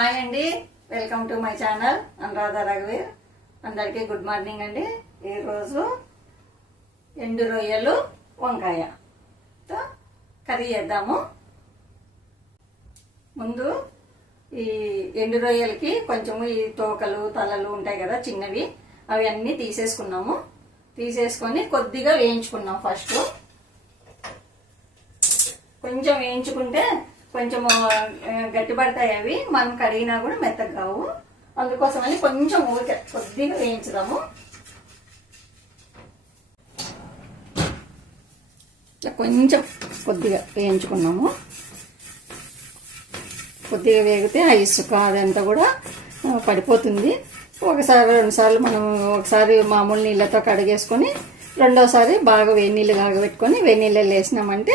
Hi అండి, welcome to my channel Anuradha రఘువీర్. అందరికీ గుడ్ మార్నింగ్ అండి. ఈరోజు ఎండు రొయ్యలు వంకాయతో కర్రీ చేద్దాము. ముందు ఈ ఎండు రొయ్యలకి కొంచెము ఈ తోకలు తలలు ఉంటాయి కదా చిన్నవి, అవి అన్నీ తీసేసుకున్నాము. తీసేసుకొని కొద్దిగా వేయించుకున్నాం. ఫస్ట్ కొంచెం వేయించుకుంటే కొంచెం గట్టి పడతాయి, అవి మనం కడిగినా కూడా మెత్తగా కావు. అందుకోసమని కొంచెం ఊరికే కొద్దిగా వేయించుదాము. కొంచెం కొద్దిగా వేయించుకున్నాము. కొద్దిగా వేగితే ఆ ఇసుక అదంతా కూడా పడిపోతుంది. ఒకసారి రెండుసార్లు మనం ఒకసారి మామూలు నీళ్ళతో కడిగేసుకొని రెండోసారి బాగా వేడి నీళ్ళు కాగబెట్టుకొని వేడి నీళ్ళు వేసినామంటే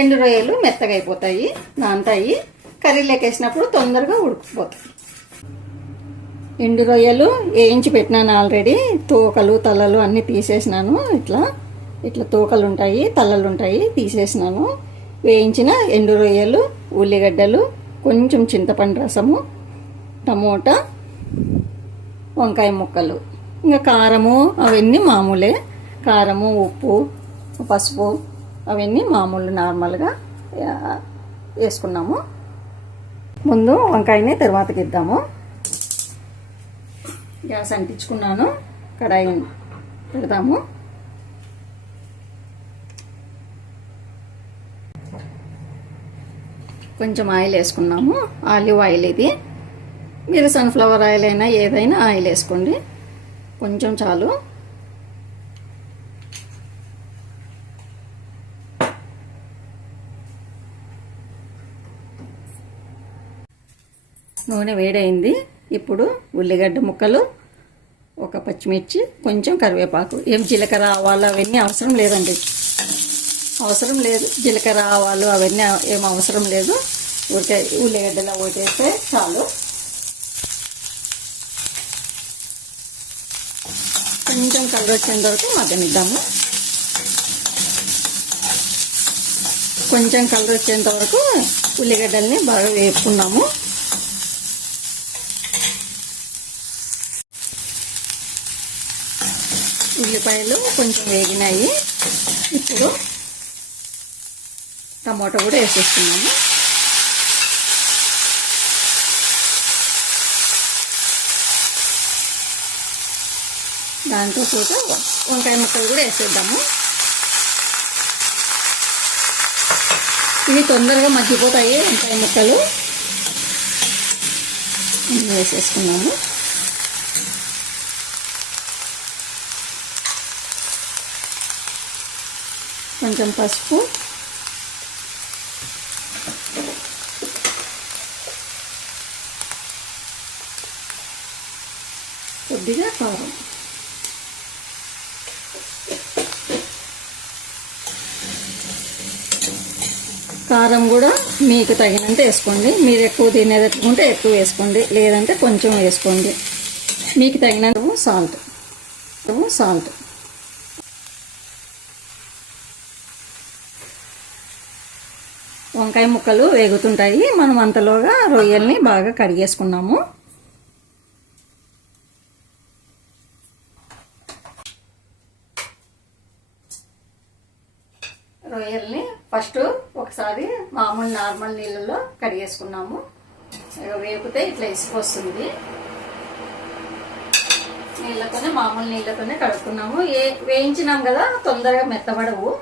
ఎండు రొయ్యలు మెత్తగా అయిపోతాయి, నానతాయి. కర్రీలోకి వేసినప్పుడు తొందరగా ఉడికిపోతాయి. ఎండు రొయ్యలు వేయించి పెట్టినాను ఆల్రెడీ. తోకలు తలలు అన్నీ తీసేసినాను. ఇట్లా తోకలు ఉంటాయి, తలలు ఉంటాయి, తీసేసినాను. వేయించిన ఎండు రొయ్యలు, ఉల్లిగడ్డలు, కొంచెం చింతపండు రసము, టమోటా, వంకాయ ముక్కలు, ఇంకా కారము అవన్నీ మామూలే. కారము, ఉప్పు, పసుపు అవన్నీ మామూలు నార్మల్గా వేసుకున్నాము. ముందు వంకాయని తర్వాతకి ఇద్దాము. గ్యాస్ అంటించుకున్నాను, కడాయి పెడదాము. కొంచెం ఆయిల్ వేసుకున్నాము. ఆలివ్ ఆయిల్ ఇది. మీరు సన్ఫ్లవర్ ఆయిల్ అయినా ఏదైనా ఆయిల్ వేసుకోండి, కొంచెం చాలు. నూనె వేడైంది. ఇప్పుడు ఉల్లిగడ్డ ముక్కలు, ఒక పచ్చిమిర్చి, కొంచెం కరివేపాకు. ఏం జీలకర్ర ఆవాలు అవన్నీ అవసరం లేదండి, అవసరం లేదు. జీలకర్ర ఆవాలు అవన్నీ ఏం అవసరం లేదు. ఊరికే ఉల్లిగడ్డలు ఓటేస్తే చాలు. కొంచెం కలర్ వచ్చేంత వరకు మగ్గనిద్దాము. కొంచెం కలర్ వచ్చేంత వరకు ఉల్లిగడ్డల్ని బాగా వేపుకున్నాము. ఉల్లిపాయలు కొంచెం వేగినాయి. ఇప్పుడు టమాటో కూడా వేసేస్తున్నాము. దాంతో పాటు వంకాయ ముక్కలు కూడా వేసేద్దాము. ఇవి తొందరగా మగ్గిపోతాయి వంకాయ ముక్కలు. వేసేసుకున్నాము. కొంచెం పసుపు, కొద్దిగా కారం, కారం కూడా మీకు తగినంత వేసుకోండి. మీరు ఎక్కువ తినేదట్టుకుంటే ఎక్కువ వేసుకోండి, లేదంటే కొంచెం వేసుకోండి. మీకు తగినంత సాల్ట్. వంకాయ ముక్కలు వేగుతుంటాయి. మనం అంతలోగా రొయ్యల్ని బాగా కడిగేసుకున్నాము. రొయ్యల్ని ఫస్ట్ ఒకసారి మామూలు నార్మల్ నీళ్ళలో కడిగేసుకున్నాము. వేగితే ఇట్లా ఇసుక వస్తుంది. నీళ్ళతోనే మామూలు నీళ్ళతోనే కడుక్కున్నాము. వేయించినాం కదా, తొందరగా మెత్తబడవు.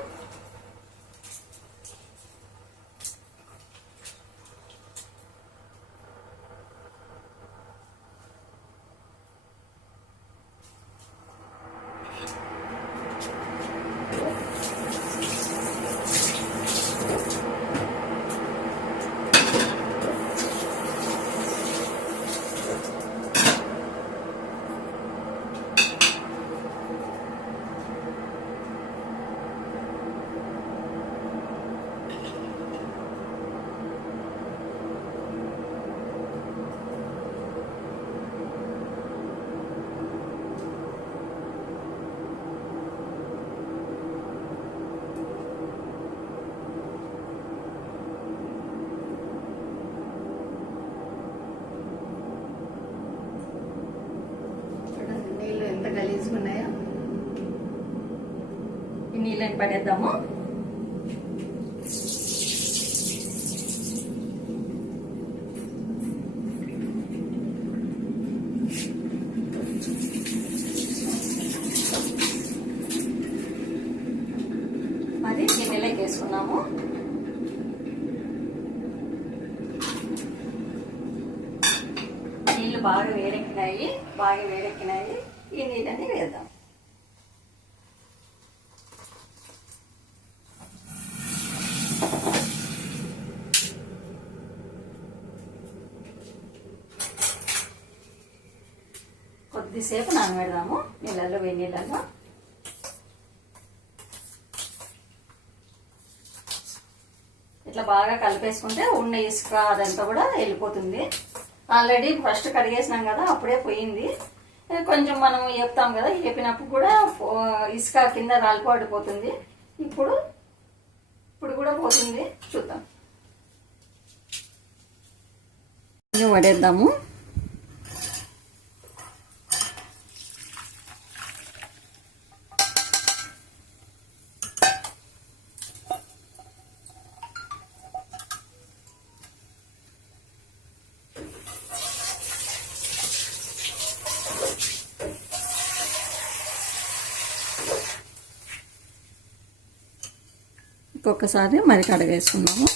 ఉన్నాయో ఈ నీళ్ళని పడేద్దాము. మరి గిన్నెలోకి వేసుకున్నాము. నీళ్ళు బాగా వేడెక్కినాయి. ఈ నీళ్ళని వేద్దాం. కొద్దిసేపు నానబెడదాము నీళ్ళల్లో, వేడి నీళ్ళల్లో. ఇట్లా బాగా కలిపేసుకుంటే ఉన్న ఇసుక అదంతా కూడా వెళ్ళిపోతుంది. ఆల్రెడీ ఫస్ట్ కడిగేసినాం కదా, అప్పుడే పోయింది. కొంచెం మనం వేపుతాం కదా, వేపినప్పుడు కూడా ఇసుక కింద రాలిపడిపోతుంది. ఇప్పుడు కూడా పోతుంది. చూద్దాం. వడేద్దాము. ఇంకొకసారి మరి కడగేసుకున్నాము.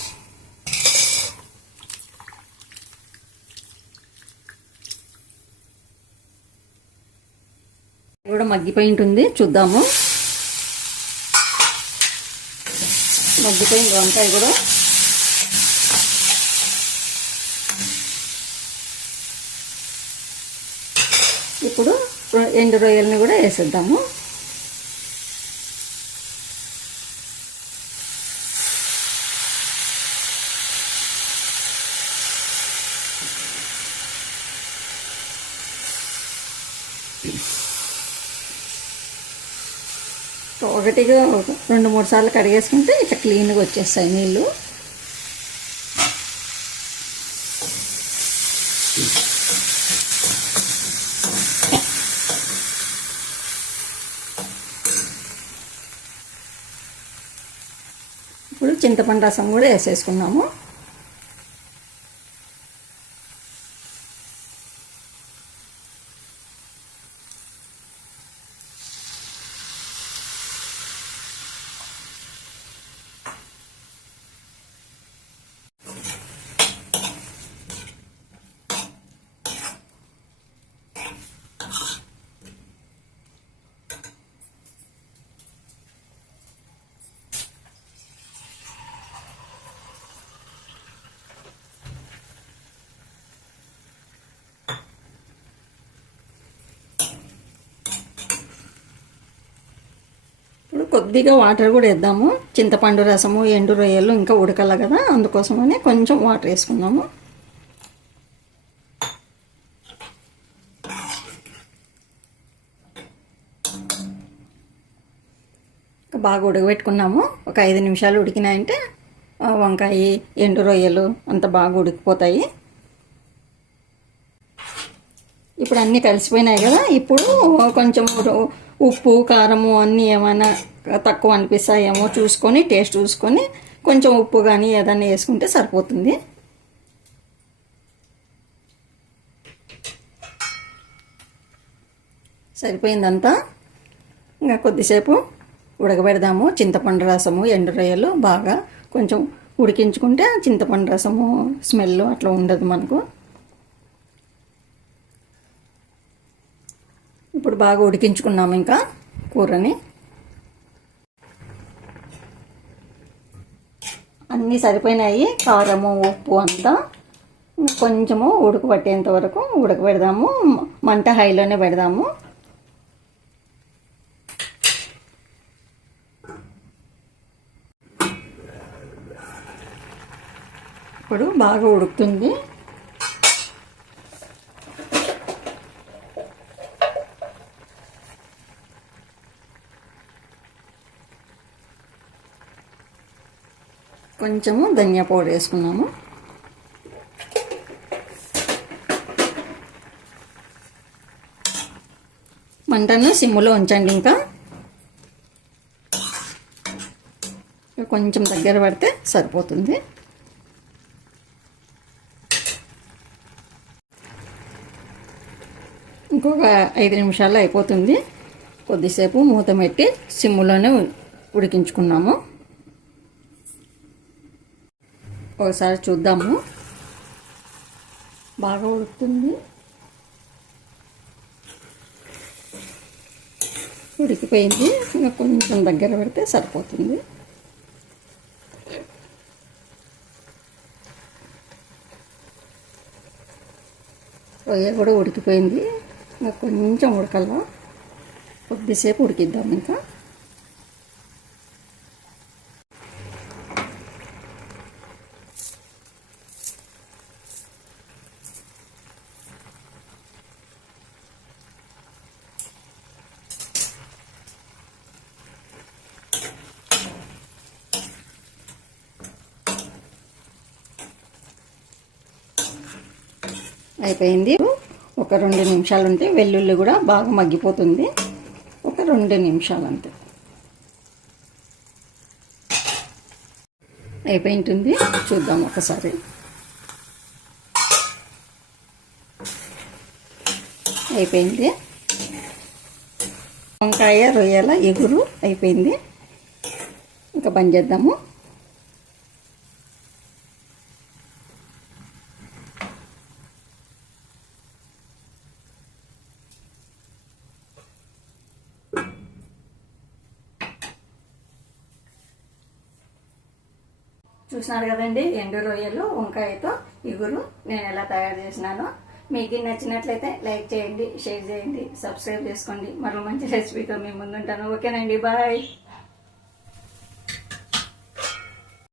కూడా మగ్గిపోయి ఉంటుంది. చూద్దాము. మగ్గిపోయింది వంకాయ కూడా. ఇప్పుడు ఎండు రొయ్యలని కూడా వేసేద్దాము. ఒకటిగా 2-3 సార్లు కడిగేసుకుంటే ఇట్లా క్లీన్గా వచ్చేస్తాయి నీళ్ళు. ఇప్పుడు చింతపండు రసం కూడా వేసేసుకున్నాము. ఇప్పుడు కొద్దిగా వాటర్ కూడా వేద్దాము. చింతపండు రసము, ఎండు రొయ్యలు ఇంకా ఉడకాల కదా, అందుకోసమని కొంచెం వాటర్ వేసుకుందాము. బాగా ఉడకబెట్టుకున్నాము. ఒక 5 నిమిషాలు ఉడికినాయంటే వంకాయ, ఎండు రొయ్యలు అంత బాగా ఉడికిపోతాయి. ఇప్పుడు అన్నీ కలిసిపోయినాయి కదా. ఇప్పుడు కొంచెం ఉప్పు, కారము అన్నీ ఏమైనా తక్కువ అనిపిస్తాయేమో చూసుకొని, టేస్ట్ చూసుకొని కొంచెం ఉప్పు కానీ ఏదైనా వేసుకుంటే సరిపోతుంది. సరిపోయిందంతా. ఇంకా కొద్దిసేపు ఉడకబెడదాము. చింతపండు రసము, ఎండు రొయ్యలు బాగా కొంచెం ఉడికించుకుంటే చింతపండు రసము స్మెల్ అట్లా ఉండదు మనకు. ఇప్పుడు బాగా ఉడికించుకున్నాము ఇంకా కూరని. అన్నీ సరిపోయినాయి. కారము, ఉప్పు అంతా. కొంచెము ఉడకబట్టేంత వరకు ఉడకబెడదాము. మంట హైలోనే పెడదాము. ఇప్పుడు బాగా ఉడుకుతుంది. కొంచెము ధనియా పౌడర్ వేసుకున్నాము. మంటను సిమ్ములో ఉంచండి. ఇంకా కొంచెం దగ్గర పడితే సరిపోతుంది. ఇంకొక 5 నిమిషాల్లో అయిపోతుంది. కొద్దిసేపు మూత పెట్టి సిమ్ములోనే ఉడికించుకున్నాము. ఒకసారి చూద్దాము. బాగా ఉడుకుతుంది. ఉడికిపోయింది. ఇంకా కొంచెం దగ్గర పెడితే సరిపోతుంది. రొయ్య కూడా ఉడికిపోయింది. ఇంకా కొంచెం ఉడకల్లా, కొద్దిసేపు ఉడికిద్దాం. ఇంకా అయిపోయింది. ఒక 2 నిమిషాలు ఉంటే వెల్లుల్లి కూడా బాగా మగ్గిపోతుంది. ఒక 2 నిమిషాలు అంతే అయిపోయింటుంది. చూద్దాం ఒకసారి. అయిపోయింది. వంకాయ రొయ్యల ఎగురు అయిపోయింది. ఇంకా బంద్ చేద్దాము. చూసినారు కదండి, ఎండు రొయ్యలు వంకాయతో ఇగురు నేను ఎలా తయారు చేసినానో. మీకు నచ్చినట్లయితే లైక్ చేయండి, షేర్ చేయండి, సబ్స్క్రైబ్ చేసుకోండి. మరో మంచి రెసిపీతో మీ ముందుంటాను. ఓకేనండి, బాయ్.